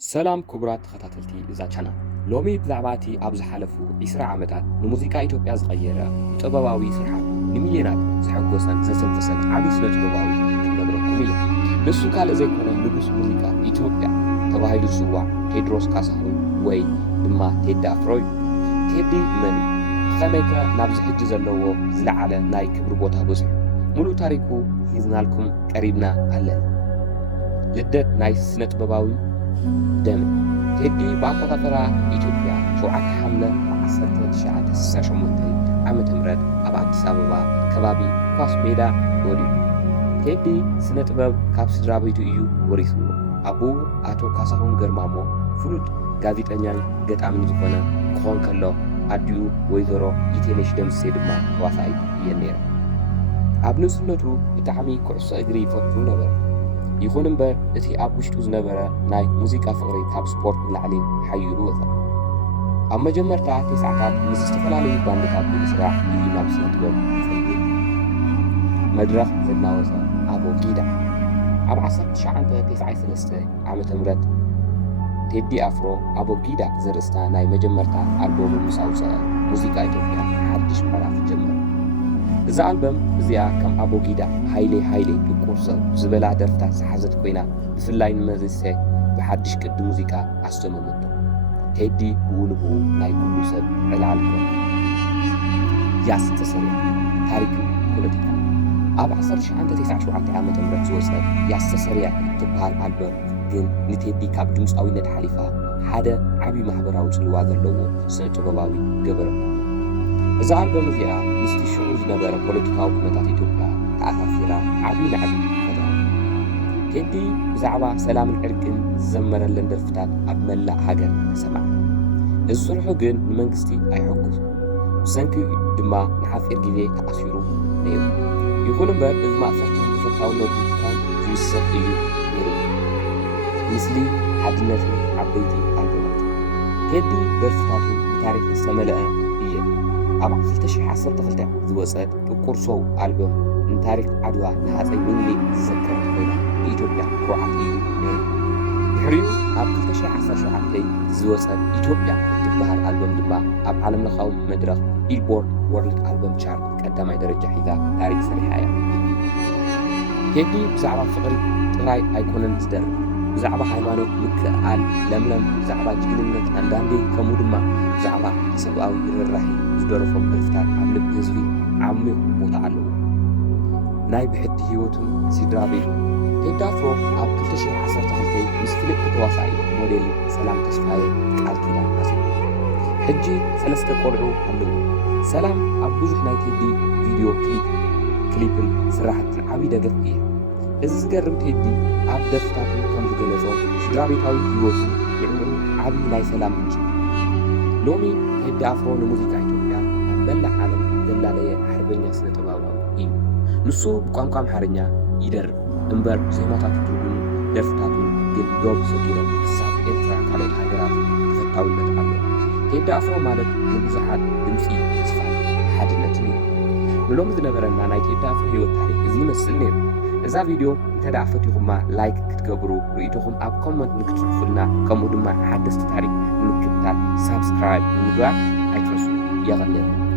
ሰላም ክቡራት ተኸታተልቲ እዛ ቻናል ሎሚ ብዛዕባቲ ኣብ ዝሓለፉ 20 ዓመታት ንሙዚቃ ኢትዮጵያ ዝቐየረ ጥበባዊ ስርሓት ንሚልዮናት ዝሕጎሰን ዘሰንፈሰን ዓብዪ ስነ ጥበባዊ ክነግረኩም እየ። ንሱ ካልእ ዘይኮነ ንጉስ ሙዚቃ ኢትዮጵያ ተባሂሉ ዝፅዋዕ ቴድሮስ ካሳሁን ወይ ድማ ቴዲ ኣፍሮ እዩ። ቴዲ መን እዩ? ብኸመይ ከ ናብዚ ሕጂ ዘለዎ ዝለዓለ ናይ ክብሪ ቦታ በፂሑ? ሙሉእ ታሪኩ ሒዝናልኩም ቀሪብና ኣለና። ልደት ናይ ስነ ጥበባዊ ደም ቴዲ በአቆጣጠራ ኢትዮጵያ 7 ሐምለ 1968 ዓመተ ምህረት ኣብ አዲስ አበባ ከባቢ ኳስ ሜዳ ወሊዱ። ቴዲ ስነ ጥበብ ካብ ስድራ ቤቱ እዩ ወሪስዎ። ኣቡኡ ኣቶ ካሳሁን ገርማሞ ፍሉጥ ጋዜጠኛን ገጣምን ዝኾነ ክኾን ከሎ ኣዲኡ ወይዘሮ ኢቴነሽ ደምሴ ድማ ተዋሳኢ እየን ነይራ። ኣብ ንእስነቱ ብጣዕሚ ኩዕሶ እግሪ ይፈቱ ነበር። ይኹን እምበር እቲ ኣብ ውሽጡ ዝነበረ ናይ ሙዚቃ ፍቕሪ ካብ ስፖርት ንላዕሊ ሓይሉ ወፀ። ኣብ መጀመርታ ቴስዓታት ምስ ዝተፈላለዩ ባንድታት ብምስራሕ እዩ ናብ ስነ ጥበብ ይፈልዩ መድረኽ ዘናወፀ ኣቦጊዳ። ኣብ 1993 ዓመተ ምህረት ቴዲ ኣፍሮ ኣቦጊዳ ዘርእስታ ናይ መጀመርታ ኣልበሙ ምስ ኣውፅአ ሙዚቃ ኢትዮጵያ ሓድሽ ምዕራፍ ጀመረ። እዛ ኣልበም እዚኣ ከም ኣቦጊዳ ሃይለይ ሃይለይ ፍቁር ሰብ ዝበላ ደርፍታት ዝሓዘት ኮይና ብፍላይ ንመንእሰይ ብሓድሽ ቅዲ ሙዚቃ ኣስተመመቶ። ቴዲ ብውንብኡ ናይ ኩሉ ሰብ ዕላል ኮነ። ያስተሰርያ ታሪክን ፖለቲካ ኣብ 1997 ዓ.ም ዝወፀት ያስተሰርያ እትበሃል ኣልበም ግን ንቴዲ ካብ ድምፃዊነት ሓሊፋ ሓደ ዓብዪ ማሕበራዊ ፅልዋ ዘለዎ ስነ ጥበባዊ ገበረ። እዛ ኣልበም እዚኣ ምስቲ ሽዑ ዝነበረ ፖለቲካዊ ኩነታት ኢትዮጵያ ተኣሳሲራ ዓብዪ ንዓብዪ ፈጠራ። ቴዲ ብዛዕባ ሰላምን ዕርቅን ዝዘመረለን ደርፍታት ኣብ መላእ ሃገር ሰማዕ። እዚ ስርሑ ግን ንመንግስቲ ኣይሐጉስ፣ ብሰንኪ ድማ ንሓፂር ግዜ ተኣሲሩ ነይሩ። ይኹን እምበር እዚ ማእሰርትን ተፈታውነቱ ከም ዝውስኽ እዩ ነይሩ። ምስሊ ሓድነትን ዓበይቲ ኣልበማት ቴዲ ደርፍታቱ ብታሪክ ዝተመልአ እየ። ኣብ 2012 ዝወፀት ፍቁር ሰው ኣልበም ንታሪክ ዓድዋ ንሃፀይ ሚኒሊክ ዝዘከረት ኮይና ንኢትዮጵያ ኩርዓት እዩ ነይሩ። ድሕሪኡ ኣብ 2017 ዝወፀት ኢትዮጵያ እትበሃል ኣልበም ድማ ኣብ ዓለም ለኻዊ መድረኽ ቢልቦርድ ወርልድ ኣልበም ቻርት ቀዳማይ ደረጃ ሒዛ ታሪክ ሰሪሓ እያ። ቴዲ ብዛዕባ ፍቕሪ ጥራይ ኣይኮነን ዝደርፍ፣ ብዛዕባ ሃይማኖት ምክኣል ለምለም፣ ብዛዕባ ጅግንነት አንዳንዴ ከምኡ ድማ ብዛዕባ ሰብኣዊ ርህራሄ ዝደረፎም ደርፍታት ኣብ ልቢ ህዝቢ ዓሚቕ ቦታ ኣለዎ። ናይ ብሕቲ ህይወቱን ስድራ ቤቱ ቴዲ ኣፍሮ ኣብ 2012 ምስ ፍልጥ ተዋሳኢ ሞዴል ሰላም ተስፋዬ ቃል ኪዳን ኣሲሩ ሕጂ 3 ቆልዑ ኣለዎ። ሰላም ኣብ ብዙሕ ናይ ቴዲ ቪድዮ ክሊፕን ስራሕትን ዓብዪ ደገፍ እየ። እዚ ዝገርም ቴዲ ኣብ ደርፍታቱ ከም ዝገለጾ ስድራ ቤታዊ ህይወቱ ንዕኡ ዓብዪ ናይ ሰላም ምንጭ። ሎሚ ቴዲ ኣፍሮ ንሙዚቃ ኢትዮጵያ ኣብ መላእ ዓለም ዘላለየ ሓርበኛ ስነ ጥበባዊ እዩ። ንሱ ብቋንቋ ኣምሓርኛ ይደርፍ እምበር ዜማታቱ ትርጉሙ ደርፍታቱ ግን ዶብ ሰጊሮም ክሳብ ኤርትራ ካልኦት ሃገራት ተፈታውነት ኣሎ። ቴዲ ኣፍሮ ማለት ንብዙሓት ድምፂ ተስፋን ሓድነትን እዩ። ንሎሚ ዝነበረና ናይ ቴዲ ኣፍሮ ህይወት ታሪክ እዚ ይመስል ነይሩ። እዛ ቪድዮ እንተደኣ ፈቲኹማ ላይክ ክትገብሩ፣ ርእይቶኹም ኣብ ኮመንት ንክትፅሑፉልና፣ ከምኡ ድማ ሓደስቲ ታሪክ ንምክትታል ሳብስክራይብ ንምግባር ኣይትረሱ። የቐለልና